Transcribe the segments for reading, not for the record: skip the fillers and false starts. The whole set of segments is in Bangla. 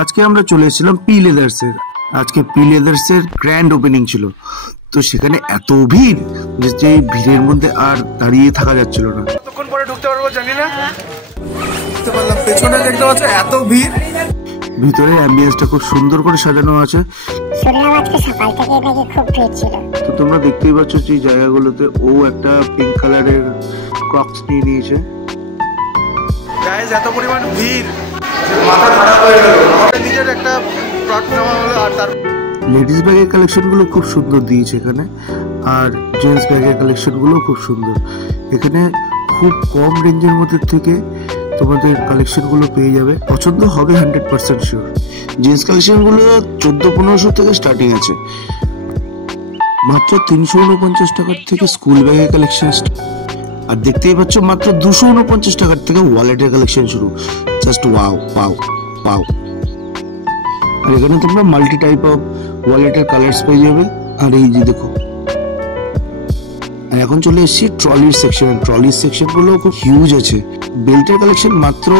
আজকে আমরা চলে এসেছিলাম পি লেদার্সের। আজকে পি লেদার্সের গ্র্যান্ড ওপেনিং ছিল, তো সেখানে এত ভিড় যে ভিড়ের মধ্যে আর দাঁড়িয়ে থাকা যাচ্ছিল না। কতক্ষণ পরে ঢুকতে পারবো জানি না, বুঝতে পারলাম। পেছনে দেখতে পাচ্ছ এত ভিড়। ভিতরে অ্যাম্বিয়েন্সটা খুব সুন্দর করে সাজানো আছে। তো তোমরা দেখতেই পাচ্ছ যে জায়গাগুলোতে ও একটা পিঙ্ক কালারের ক্রক্স নিয়ে নিয়েছে। গাইস এত পরিমাণ ভিড়, মাথা খারাপ হয়ে গেল। নিজের একটা ক্রক্স নেওয়া হলো। আর তার লেডিস ব্যাগের কালেকশনগুলো খুব সুন্দর দিয়েছে এখানে, আর জেন্টস ব্যাগের কালেকশনগুলো খুব সুন্দর। এখানে খুব কম রেঞ্জের মধ্যে থেকে তোমাদের কালেকশনগুলো পেয়ে যাবে, পছন্দ হবে 100% শিওর। জেন্টস কালেকশনগুলো 1400-1500 থেকে স্টার্টিং আছে। মাত্র 349 টাকার থেকে স্কুল ব্যাগের কালেকশন, আর দেখতেই পাচ্ছ মাত্র 249 টাকার থেকে ওয়ালেটের কালেকশন শুরু। জাস্ট ওয়াও পাও পাও। আর এখানে তোমরা মাল্টি টাইপ অফ ওয়ালেটের কালার্স পেয়ে যাবে। আর এই যে দেখো, আর এখন চলে এসেছি ট্রলির সেকশন। ট্রলির সেকশন গুলো খুব হিউজ আছে। বেল্টের কালেকশন মাত্র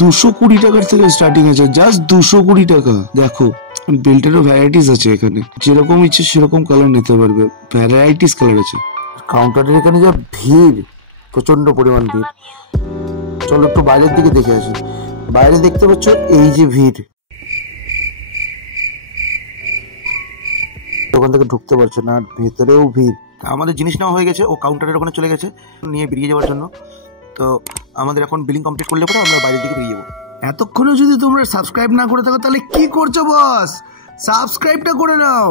220 টাকার থেকে স্টার্টিং আছে, জাস্ট 220 টাকা। দেখো বেল্টেরও ভ্যারাইটিস আছে এখানে, যেরকম ইচ্ছে সেরকম কালার নিতে পারবে, ভ্যারাইটিস কালার আছে। কাউন্টারের এখানে যা ভিড়, প্রচন্ড পরিমাণ ভিড়। চলো একটু বাইরের দিকে দেখে আসি। বাইরে দেখতে পাচ্ছ এই যে ভিড়, ওখান থেকে ঢুকতে পারছে না, আর ভেতরেও ভিড়। আমাদের জিনিস নেওয়া হয়ে গেছে, ও কাউন্টারের ওখানে চলে গেছে নিয়ে বেরিয়ে যাওয়ার জন্য। তো আমাদের এখন বিলিং কমপ্লিট করলে পরে আমরা বাইরের দিকে বেরিয়ে যাবো। এতক্ষণে যদি তোমরা সাবস্ক্রাইব না করে থাকো তাহলে কি করছো বস? সাবস্ক্রাইবটা করে নাও,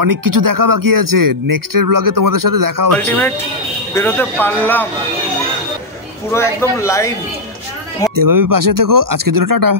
অনেক কিছু দেখা বাকি আছে। নেক্সটের ব্লগে তোমাদের সাথে দেখা হচ্ছে। আলটিমেট বেরোতে পারলাম, পুরো একদম লাইভ। এভাবে পাশে থেকো। আজকের জন্য টাটা।